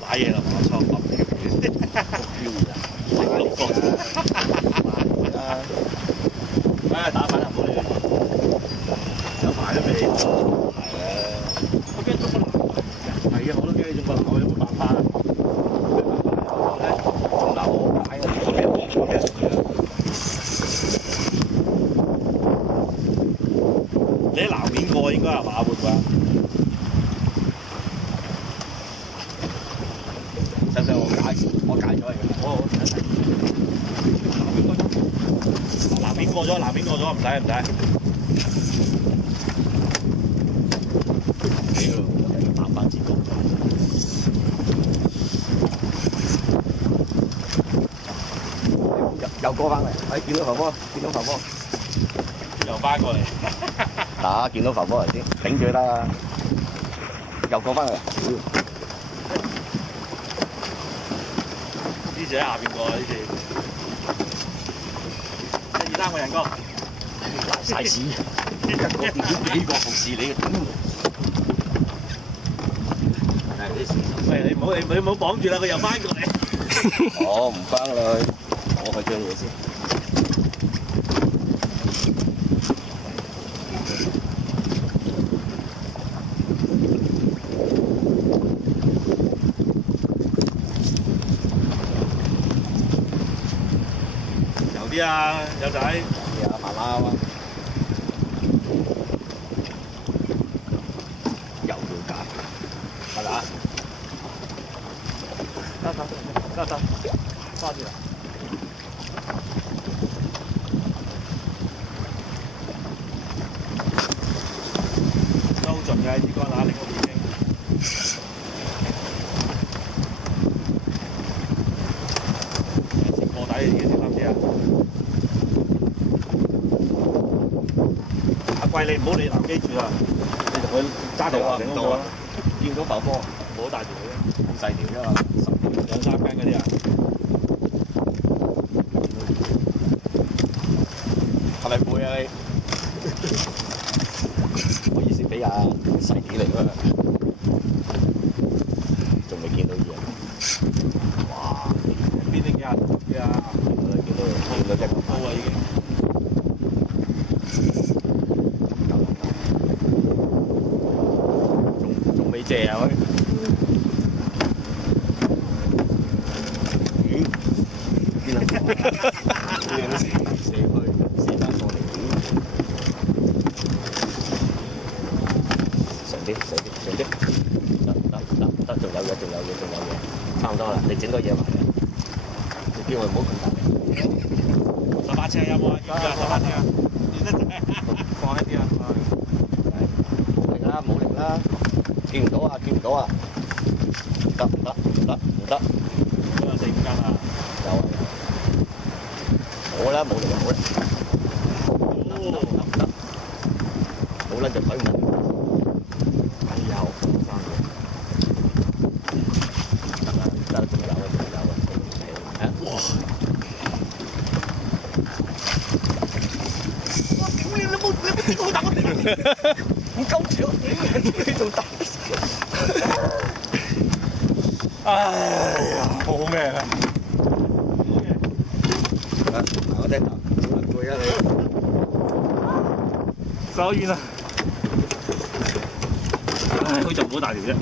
打嘢啦，我操！打反啦，冇理。有埋都未。係啊。我驚中個流。係啊，我都驚你中個流，有冇辦法啊？中流解啊！你喺南面過應該係嘛？會唔會啊？使唔使我解咗嚟嘅？好，南邊過咗，唔使。屌，又要打翻支公。又過翻嚟，見到浮波，又翻過嚟。打見到浮波嚟先，頂住得啦。又過翻嚟。呢次喺下邊過呢次。1、2、3個人哥，嘥屎！幾個服侍你嘅？喂，你唔好綁住啦，佢又翻過嚟。我唔翻啦，攞佢張嘢先。有啲啊，友仔。有啊，慢慢啊。又要夾，係咪啊？得，抓住啦！都好盡嘅，呢個拿另一個已經。過底已經小心啲啊！阿貴，你唔好理南機住啦，你同佢揸條河頂度啊！見到浮波，唔好大條嘅，好細條啫嘛，2、3斤嗰啲啊！係咪背啊你？唔好意思，俾下細啲嚟㗎，仲未見到嘢。哇！邊啲呀？見到隻高啊已經。仲未借啊佢？邊啊？射翻過嚟。上啲，得，仲有嘢，差唔多啦，你整多嘢埋嘅，你叫我唔好咁大力。18尺有冇啊？18尺啊！放一啲啊！冇力啦，見唔到啊！唔得，都有4、5斤啊！有啊！冇啦，冇力。得，好啦，就睇唔到。有生嘅，得，仲有啊！哇！屌你冇點解打我哋？唔夠長，你仲打？哎呀，好命啊！我哋打，攰啊你！手軟啦！唉，好似唔好大條啫。